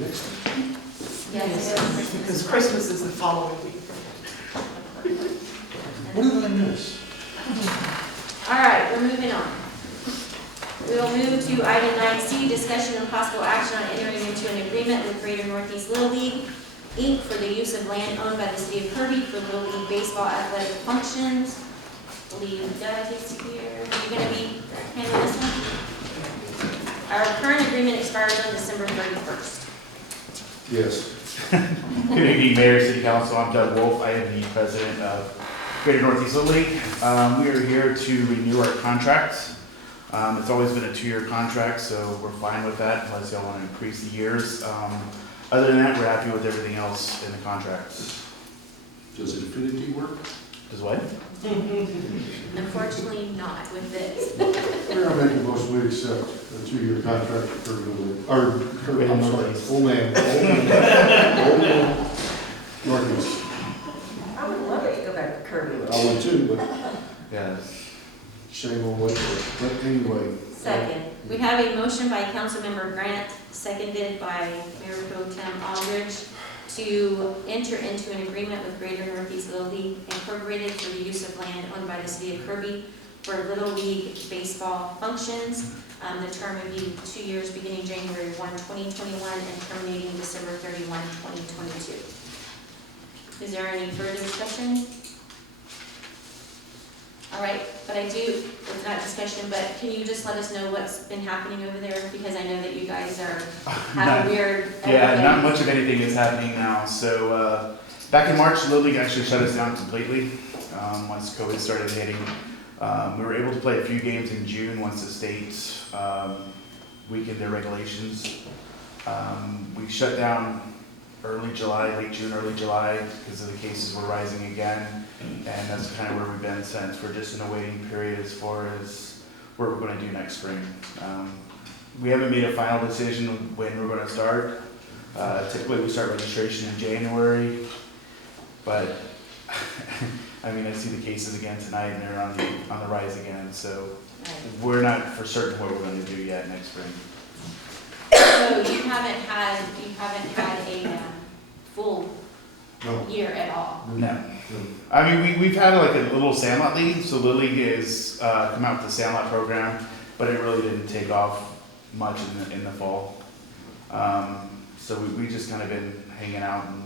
Next. Yes, because Christmas is the following week. What did I miss? All right, we're moving on. We will move to item 9C, discussion and possible action on entering into an agreement with Greater Northeast Little League, Inc. for the use of land owned by the city of Kirby for Little League baseball athletic functions. I believe Doug is here. Are you going to be handling this one? Our current agreement expires on December 31st. Yes. Good evening, Mayor, City Council. I'm Doug Wolf. I am the president of Greater Northeast Little League. We are here to renew our contract. It's always been a 2-year contract, so we're fine with that unless y'all want to increase the years. Other than that, we're happy with everything else in the contract. Does Infinity work? Does what? Unfortunately not with this. We're gonna make a motion, we accept a 2-year contract for Kirby Little League, or Kirby, I'm sorry, full name, Northeast. I would love it to go back to Kirby. I would too, but Yes. shame on what, but anyway. Second, we have a motion by Councilmember Grant, seconded by Mayor Pro Tem Aldridge, to enter into an agreement with Greater Northeast Little League Incorporated for the use of land owned by the city of Kirby for Little League baseball functions. The term would be 2 years, beginning January 1, 2021, and terminating December 31, 2022. Is there any further discussion? All right, but it's not discussion, but can you just let us know what's been happening over there? Because I know that you guys are have a weird. Yeah, not much of anything is happening now. So back in March, Little League actually shut us down completely once COVID started hitting. We were able to play a few games in June once the state weakened their regulations. We shut down early July, late June, early July, because of the cases were rising again, and that's kind of where we've been since. We're just in a waiting period as far as what we're going to do next spring. We haven't made a final decision when we're going to start. Typically we start registration in January, but I mean, I see the cases again tonight and they're on the rise again, so we're not for certain what we're going to do yet next spring. So you haven't had a full No. year at all. No. I mean, we've had like a little Sandlot League, so Little League is come out with the Sandlot program, but it really didn't take off much in the fall. So we just kind of been hanging out and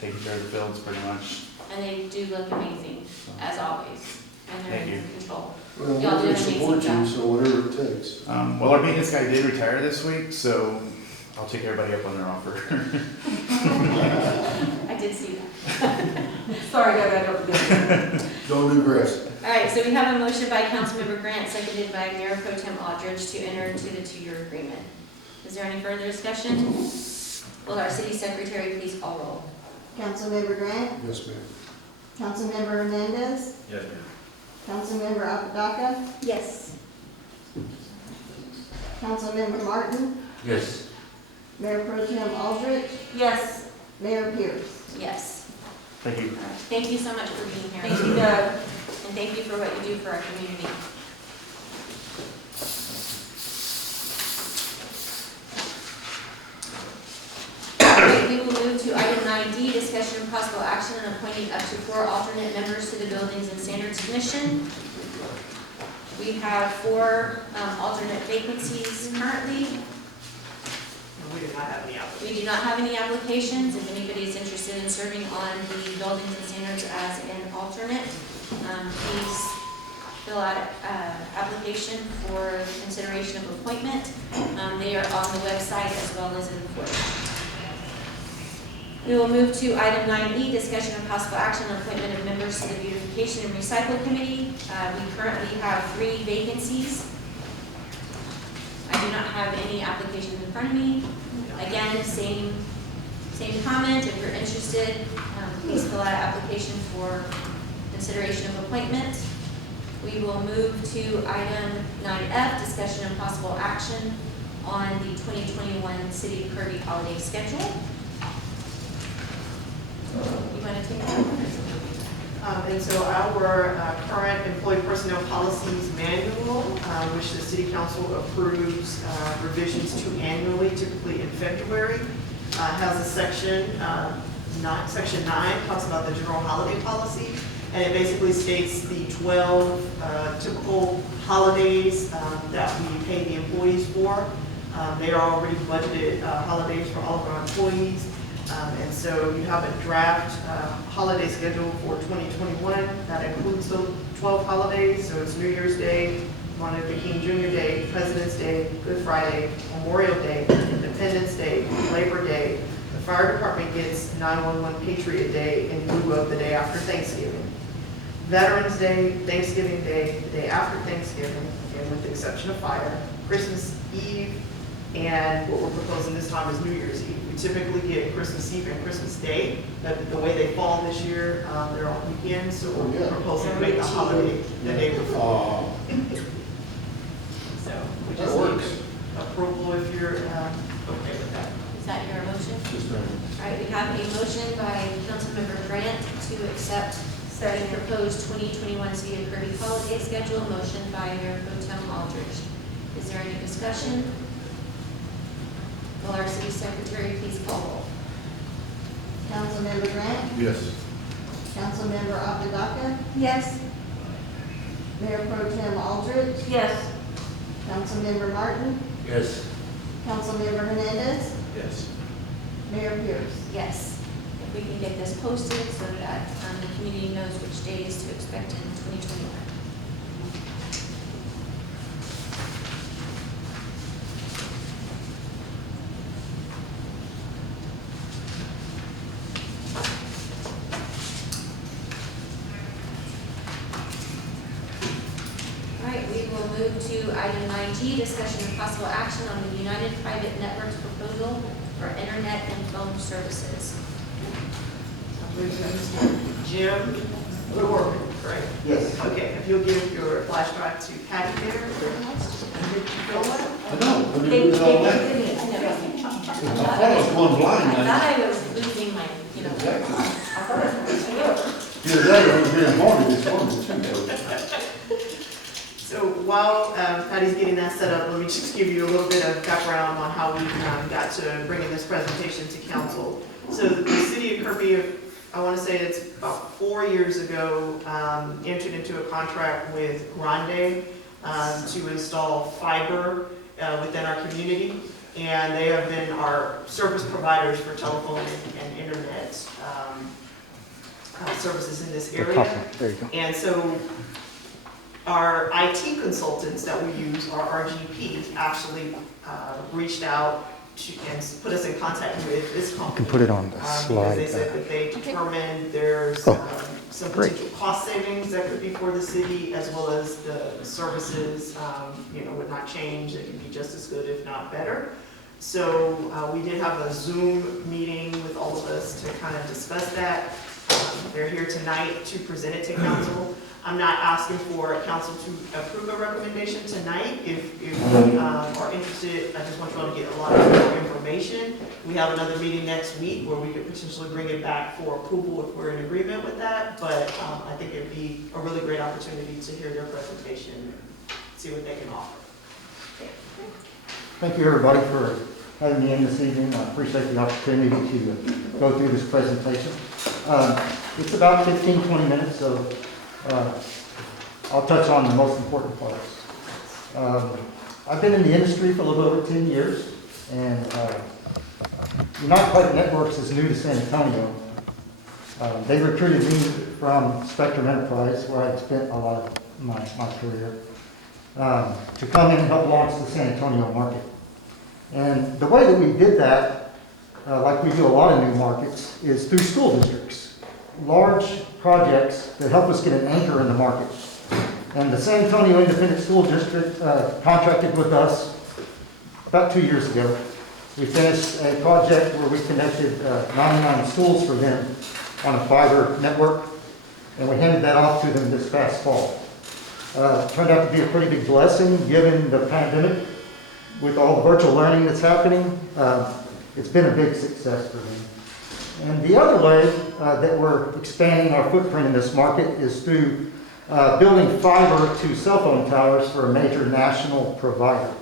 taking care of the fields pretty much. And they do look amazing, as always, and they're Thank in you. control. Well, Y'all do we an support amazing you, job. so whatever it takes. Well, our maintenance guy did retire this week, so I'll take everybody up on their offer. I did see that. Sorry, Doug, I don't get it. Don't do grass. All right, so we have a motion by Councilmember Grant, seconded by Mayor Pro Tem Aldridge to enter into the 2-year agreement. Is there any further discussion? Will our city secretary please call roll? Councilmember Grant, Yes, ma'am. Councilmember Hernandez, Yes, ma'am. Councilmember Apodaca, Yes. Councilmember Martin, Yes. Mayor Pro Tem Aldrich, Yes, Mayor Pierce. Yes. Thank you. All right. Thank you so much for being here. thank you, Doug. And thank you for what you do for our community. Okay, we will move to item 9D, discussion and possible action on appointing up to 4 alternate members to the Buildings and Standards Commission. We have 4 alternate vacancies currently. We did not have any out. We do not have any applications. If anybody is interested in serving on the Buildings and Standards as an alternate, please fill out an application for consideration of appointment. They are on the website as well as in the foyer. We will move to item 9E, discussion of possible action on appointment of members to the Beautification and Recycle Committee. We currently have 3 vacancies. I do not have any applications in front of me. Again, same comment. If you're interested, please fill out an application for consideration of appointment. We will move to item 9F, discussion and possible action on the 2021 City of Kirby holiday schedule. You want to take that one? And so our current employee personnel policies manual, which the city council approves revisions to annually, typically in February, has a section, section 9, talks about the general holiday policy. And it basically states the 12 typical holidays that we pay the employees for. They are already budgeted holidays for all of our employees. And so you have a draft holiday schedule for 2021 that includes those 12 holidays. So it's New Year's Day, Martin Luther King Jr. Day, President's Day, Good Friday, Memorial Day, Independence Day, Labor Day. The fire department gets 911 Patriot Day in lieu of the day after Thanksgiving. Veterans Day, Thanksgiving Day, the day after Thanksgiving, and with the exception of fire, Christmas Eve, and what we're proposing this time is New Year's Eve. We typically get Christmas Eve and Christmas Day, but the way they fall this year, they're on weekends, so we're proposing to make the holiday the day before. So we just need approval if you're okay with that. Is that your motion? Just a minute. All right, we have a motion by Councilmember Grant to accept the proposed 2021 City of Kirby holiday schedule, motion by Mayor Pro Tem Aldridge. Is there any discussion? Will our city secretary please call roll? Councilmember Grant, Yes. Councilmember Apodaca, Yes. Mayor Pro Tem Aldridge, Yes. Councilmember Martin, Yes. Councilmember Hernandez, Yes. Mayor Pierce. Yes. If we can get this posted so that the community knows which days to expect in 2021. All right, we will move to item 9G, discussion of possible action on the United Private Networks proposal for internet and phone services. Jim, Lord, right? Yes. Okay, if you'll give your flash drive to Patty there. I know, but it was all that. I thought I was going blind. I was losing my, Exactly. Either that or it was being haunted this morning too. So while Patty's getting that set up, let me just give you a little bit of background on how we got to bringing this presentation to council. So the city of Kirby, I want to say it's about 4 years ago, entered into a contract with Grande to install fiber within our community. And they have been our service providers for telephone and internet services in this area. There you go. And so our IT consultants that we use, our RGP, actually reached out to, and put us in contact with this company. You can put it on the Because slide. they said that they determined there's some great. potential cost savings that could be for the city, as well as the services, would not change. They could be just as good, if not better. So we did have a Zoom meeting with all of us to kind of discuss that. They're here tonight to present it to council. I'm not asking for council to approve a recommendation tonight. If you are interested, I just want you all to get a lot of more information. We have another meeting next week where we could potentially bring it back for approval if we're in agreement with that. But I think it'd be a really great opportunity to hear their presentation and see what they can offer. Thank you, everybody, for having me in this evening. I appreciate the opportunity to go through this presentation. It's about 15, 20 minutes, so I'll touch on the most important parts. I've been in the industry for a little over 10 years, and United Private Networks is new to San Antonio. They recruited me from Spectrum Enterprise, where I'd spent a lot of my career, to come in and help launch the San Antonio market. And the way that we did that, like we do a lot of new markets, is through school districts. Large projects that help us get an anchor in the market. And the San Antonio Independent School District contracted with us about 2 years ago. We finished a project where we connected 99 schools for them on a fiber network, and we handed that off to them this past fall. Turned out to be a pretty big blessing given the pandemic. With all the virtual learning that's happening, it's been a big success for them. And the other way that we're expanding our footprint in this market is through building fiber to cell phone towers for a major national provider.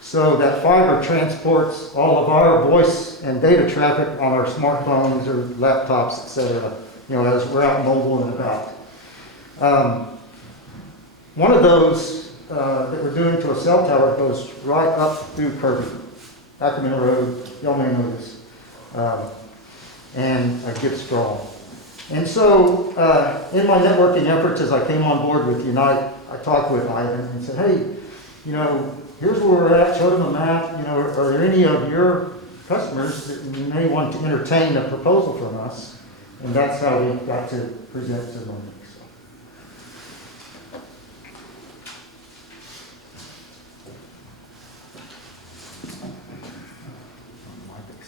So that fiber transports all of our voice and data traffic on our smartphones or laptops, et cetera, as we're out mobile and about. One of those that we're doing to a cell tower goes right up through Kirby, Ackerman Road, y'all may know this, and Gibbs Straw. And so in my networking efforts as I came on board with Unite, I talked with Ivan and said, hey, here's where we're at, showed him a map, are there any of your customers that may want to entertain a proposal from us? And that's how we got to present to them.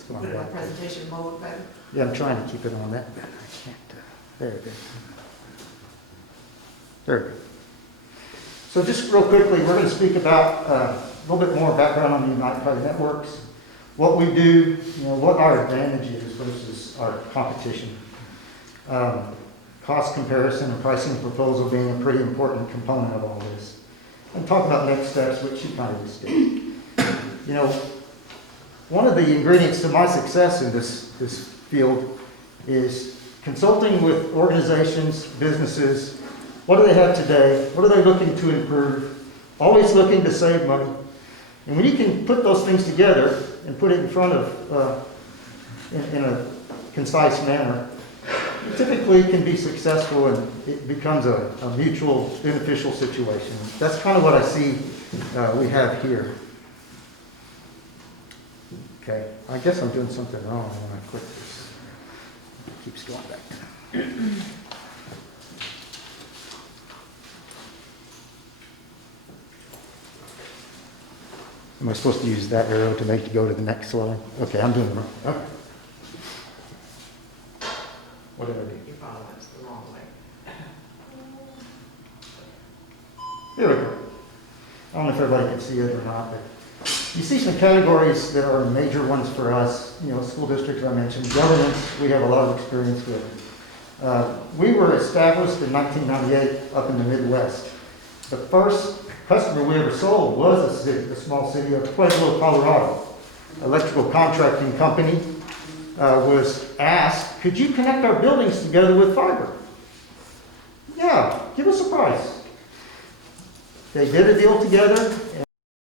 Put it in presentation mode, better. Yeah, I'm trying to keep it on that. I can't. There it is. There it is. So just real quickly, we're going to speak about a little bit more background on the United Private Networks, what we do, what our advantage is versus our competition. Cost comparison and pricing proposal being a pretty important component of all this. And talk about next steps, which you kind of just did. One of the ingredients to my success in this field is consulting with organizations, businesses. What do they have today? What are they looking to improve? Always looking to save money. And when you can put those things together and put it in front of, in a concise manner, you typically can be successful and it becomes a mutual beneficial situation. That's kind of what I see we have here. Okay, I guess I'm doing something wrong when I click this. It keeps going back. Am I supposed to use that arrow to make you go to the next slide? Okay, I'm doing it wrong. Okay. What did I do? You followed us the wrong way. Here we go. I don't know if everybody can see it or not, but you see some categories that are major ones for us. School districts I mentioned, governments we have a lot of experience with. We were established in 1998 up in the Midwest. The first customer we ever sold was a small city of Pueblo, Colorado. Electrical contracting company was asked, could you connect our buildings together with fiber? Yeah, give us a price. They did a deal together,